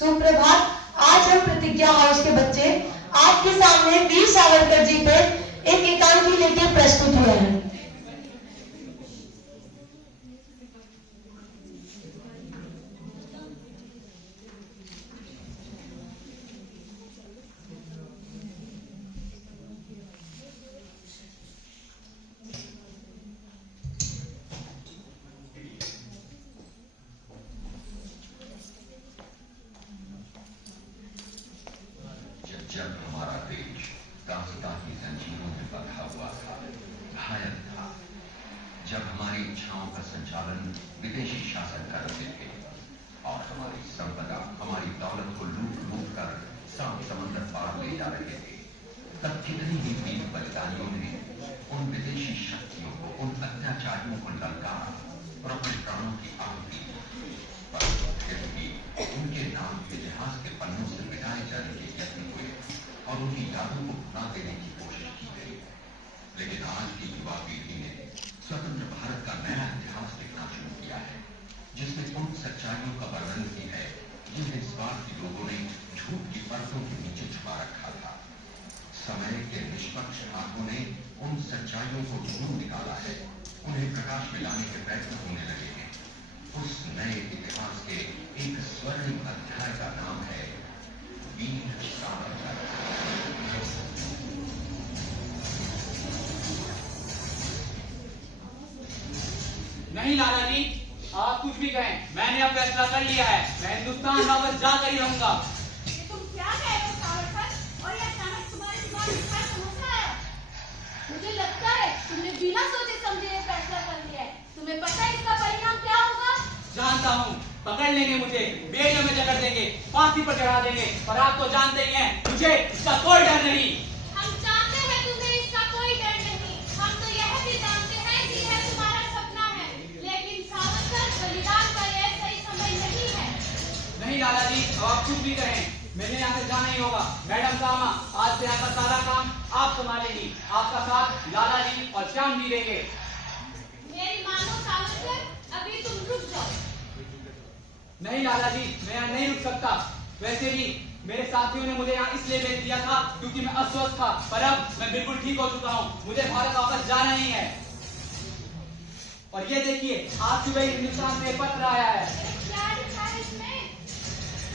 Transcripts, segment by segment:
सुप्रभात। आज हम प्रतिज्ञा हाउस के बच्चे आपके सामने वीर सावरकर जी पे एक एकांकी लेके प्रस्तुत हुए हैं। जब हमारा देश दासता की जंजीरों में बंधा हुआ था, घायल था, जब हमारी इच्छाओं का संचालन विदेशी शासन कर रहे थे और हमारी संपदा, हमारी दौलत को लूट लूट कर सात समंदर पार ले जा रहे थे, तब कितनी ही वीर बलिदानियों ने उन विदेशी शक्तियों को, उन अत्याचारियों को ललकारा और अपने प्राणों की आहुति दी। पर फिर भी उनके नाम इतिहास के पन्नों से मिटाए जाने के यत्न हुए और उनकी यादों को भुला देने की कोशिश की गई। लेकिन आज की युवा पीढ़ी ने स्वतंत्र भारत का नया इतिहास लिखना शुरू किया है, जिसमें उन सच्चाइयों का वर्णन भी है जिन्हें स्वार्थी लोगों ने झूठ की परतों के नीचे छुपा रखा था। समय के निष्पक्ष हाथों ने उन सच्चाइयों को ढूंढ निकाला है, उन्हें प्रकाश में लाने के प्रयत्न होने लगे हैं। उस नए इतिहास के एक स्वर्णिम अध्याय का नाम है वीर सावरकर। नहीं लाला जी, आप कुछ भी कहें, मैंने अब फैसला कर लिया है। मैं हिंदुस्तान वापस जाकर ही रहूंगा। तुम क्या कह रहे हो सावरकर? और यह अचानक तुम्हारे दिमाग में क्या समस्या है? मुझे लगता है तुमने बिना सोचे समझे ये फैसला कर लिया है। तुम्हें पता है इसका परिणाम क्या होगा? जानता हूँ, पकड़ लेंगे मुझे, बेड़ियों में जकड़ देंगे, फांसी पर चढ़ा देंगे, पर आप तो जानते ही हैं, मुझे इसका कोई डर नहीं। हम जानते हैं तुम्हें इसका कोई डर नहीं। हम तो यह भी जानते हैं कि यह तुम्हारा सपना है, लेकिन सावरकर बलिदान का यह सही समय नहीं है। नहीं लाला जी, अब आप कुछ भी कहें, मैंने यहाँ से जाना ही होगा। मैडम सामा, आज से यहाँ का सारा काम आप संभालेंगी। आपका साथ लाला जी और श्याम जी देंगे। मेरी मानो सावरकर, अभी तुम रुक जाओ। नहीं लाला जी, मैं यहाँ नहीं रुक सकता। वैसे भी मेरे साथियों ने मुझे यहाँ इसलिए भेज दिया था क्योंकि मैं अस्वस्थ था, पर अब मैं बिल्कुल ठीक हो चुका हूँ। मुझे भारत वापस जाना ही है। और ये देखिए, आज सुबह हिंदुस्तान से पत्र आया है। क्या लिखा है इसमें?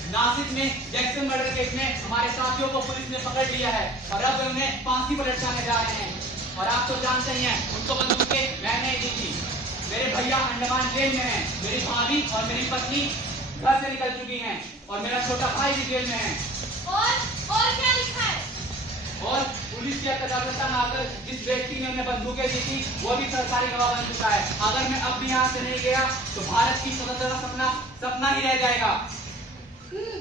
नासिक में जैक्सन मर्डर केस में हमारे साथियों को पुलिस ने पकड़ लिया है और अब उन्हें फांसी पर लटकाने जा रहे हैं। और आप तो जानते ही हैं, उनको बंदूकें मैंने ही दी थी। मेरे भैया अंडमान जेल में हैं, मेरी भाभी और मेरी पत्नी घर से निकल चुकी हैं और मेरा छोटा भाई भी जेल में है। और क्या लिखा है? और पुलिस की तजावुज़ में आकर जिस व्यक्ति ने उन्हें बंदूकें दी थी, वो भी सरकारी गवाह बन चुका है। अगर मैं अब भी यहाँ से नहीं गया तो भारत की स्वतंत्रता का सपना ही रह जाएगा।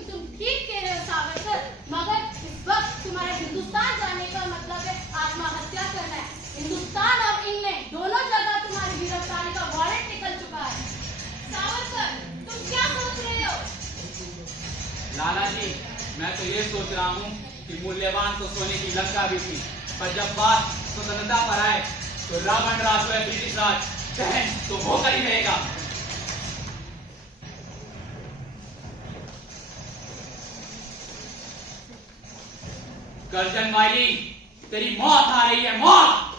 तुम ठीक कह रहे हो सावरकर, मगर इस वक्त तुम्हारा हिंदुस्तान जाने का मतलब है आत्महत्या करना है। हिंदुस्तान और इंग्लैंड दोनों जगह तुम्हारी गिरफ्तारी का वारंट निकल चुका है। सावरकर, तुम क्या सोच रहे हो? लाला जी, मैं तो ये सोच रहा हूँ कि मूल्यवान तो सोने की लंका भी थी, पर जब बात स्वतंत्रता पर आए तो रावण राज है ब्रिटिश राज, दहन तो होकर ही रहेगा। गर्जन माली, तेरी मौत आ रही है, मौत।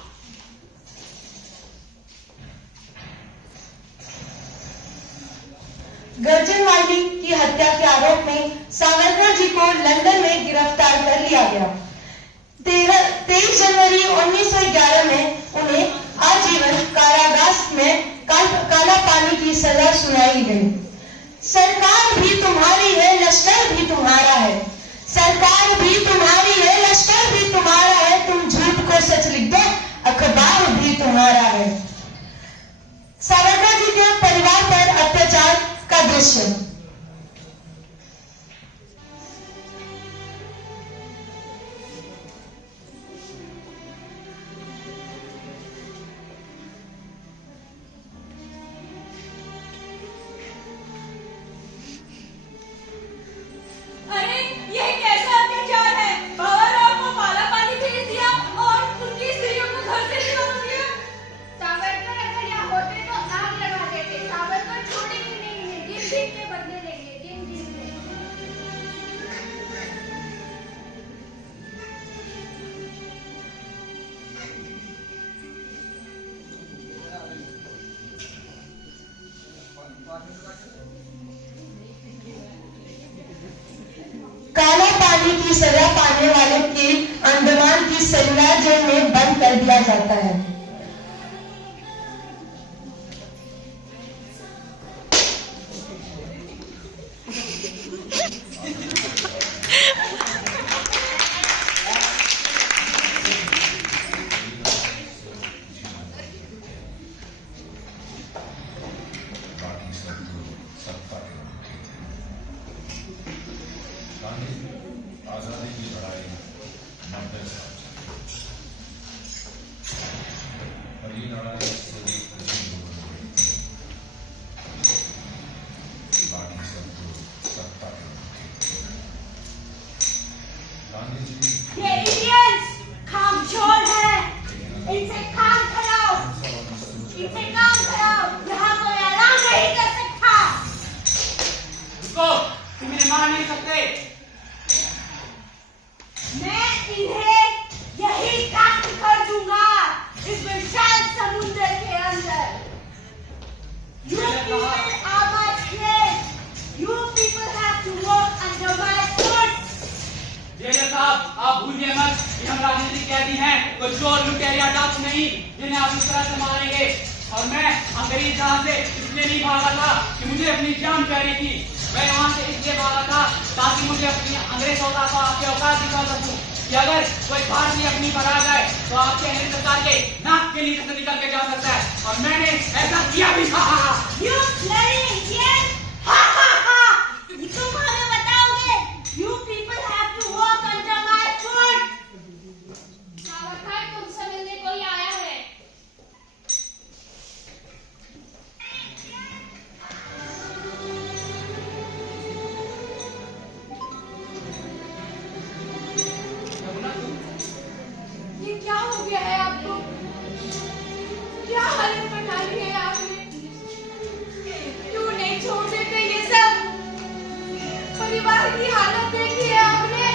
गर्जनवाली की हत्या के आरोप में सावरकर जी को लंदन में गिरफ्तार कर लिया गया। 23 जनवरी 1911 में उन्हें आजीवन कारावास में काला पानी की सजा सुनाई गई। सरकार भी तुम्हारी है, लश्कर भी तुम्हारा है। सरकार भी तुम्हारी है, लश्कर भी तुम्हारा है। तुम झूठ को सच लिख दो, अखबार भी तुम्हारा है। सावरकर जी के परिवार पर अत्याचार का दृश्य। अरे यह कैसा अत्याचार है? बाबा राव को काला पानी फेंक दिया और उनकी स्त्रियों को घर से निकाल दिया। सावरकर अगर यहाँ होते तो आग लगा देते। सावरकर छोड़ेंगे नहीं, गिर गिर के सजा पाने वाले की अंडमान की सेलुलर जेल में बंद कर दिया जाता है। आजादी की लड़ाई 90 साल और ये लड़ाई बाकी सबको सत्ता गांधी जी ये इंडियंस कामचोर है, इनसे काम कराओ, इनसे काम कराओ, यहाँ कोई आराम नहीं कर सकता। उसको तुम इन्हें मार नहीं सकते। मैं इन्हें यही काट कर दूंगा इस विशाल समुद्र के अंदर। You people are my slaves. You people have to work under my foot. Jailer साहब, आप भूलिए मत कि हम राजनीतिक कैदी हैं, कोई चोर लुटेरिया डाकू नहीं जिन्हें आप इस तरह से मारेंगे। और मैं अंग्रेज जहां से इसलिए नहीं भागा था कि मुझे अपनी जान प्यारी थी। मैं यहाँ से इसलिए भागा था ताकि मुझे अपनी अंग्रेज सौदा को आपके औकात दिखा सकूं कि अगर कोई भारतीय अपनी पर आ जाए तो आपके अंग्रेज सरकार के नाक के नीचे से निकल के जा सकता है। और मैंने ऐसा किया भी था। You bloody Indians! Ha ha ha! तुम हमें बताओगे? You people have to work under my foot. Savarkar, तुमसे मिलने कोई आया है। ये क्या हो गया है आपको? क्या हालत बना ली है आपने? क्यों नहीं छोड़ देते ये सब? परिवार की हालत देखी है आपने?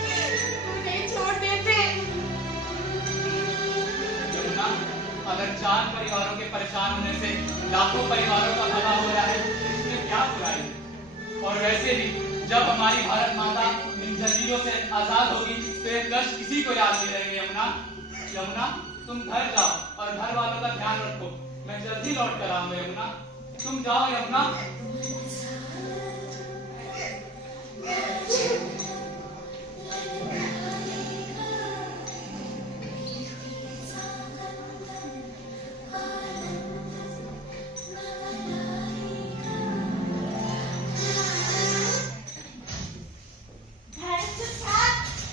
क्यों नहीं छोड़ देते? यमुना, अगर 4 परिवारों के परेशान होने से लाखों परिवारों का भला हो रहा है, इसमें क्या बुराई? और वैसे भी जब हमारी भारत माता इन जंजीरों से आजाद होगी तो ये कष्ट किसी को याद नहीं रहेंगे। यमुना, यमुना, तुम घर जाओ और घर वालों का ध्यान रखो। मैं जल्दी लौट कर आऊंगा। यमुना, तुम जाओ। यमुना,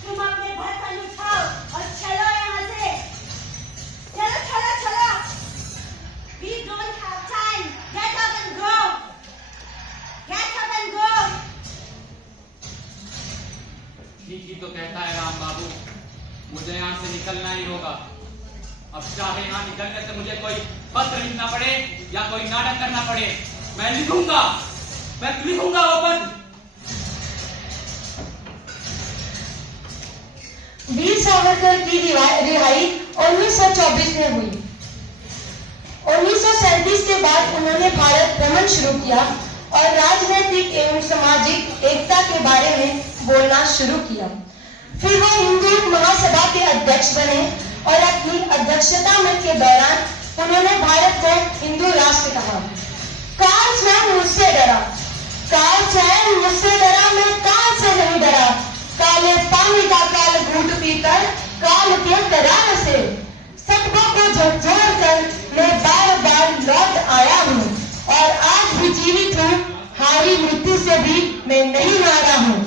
तुम अपने बर्तन उठाओ और चलो यहाँ से। चलो चलो चलो। We don't have time. Get up and go. Get up and go. ठीक ही तो कहता है राम बाबू, मुझे यहाँ से निकलना ही होगा। अब चाहे यहाँ निकलने से मुझे कोई पत्र लिखना पड़े या कोई नाटक करना पड़े, मैं लिखूंगा वो पत्र। वीर सावरकर की रिहाई 1924 में हुई। 1937 के बाद उन्होंने भारत भ्रमण शुरू किया और राजनीतिक एवं सामाजिक एकता के बारे में बोलना शुरू किया। फिर वो हिंदू महासभा के अध्यक्ष बने और अपनी अध्यक्षता में के दौरान उन्होंने भारत को हिंदू राष्ट्र कहा। काल स्वयं मुझसे डरा, काल स्वयं मुझसे डरा, मैं काल से नहीं डरा। काले पानी का काल घूंट पीकर काल के तरार से सबकों को झकझोर कर मैं बार बार लौट आया हूँ और आज भी जीवित हूँ। हारी मृत्यु से भी मैं नहीं हारा हूँ।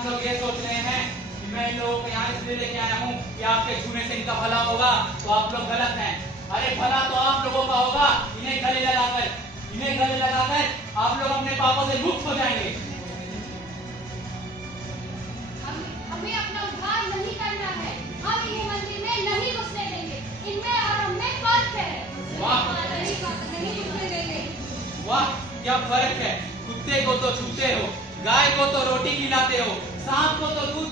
आप लोग ये सोच रहे हैं कि मैं इन लोगों को यहाँ इसलिए लेके आया हूँ कि आपके छूने से इनका भला होगा, तो आप लोग गलत हैं। अरे भला तो आप लोगों का होगा, इन्हें गले लगाकर आप लोग अपने पापों से मुक्त हो जाएंगे। हमें अपना उद्धार नहीं करना है, हम इन्हें मंदिर में नहीं घुसने देंगे। इनमें और हममें फर्क है। वाह नहीं घुसने देंगे। वाह, क्या फर्क है। कुत्ते को तो छूते हो, गाय को तो रोटी खिलाते हो, सांप को तो दूध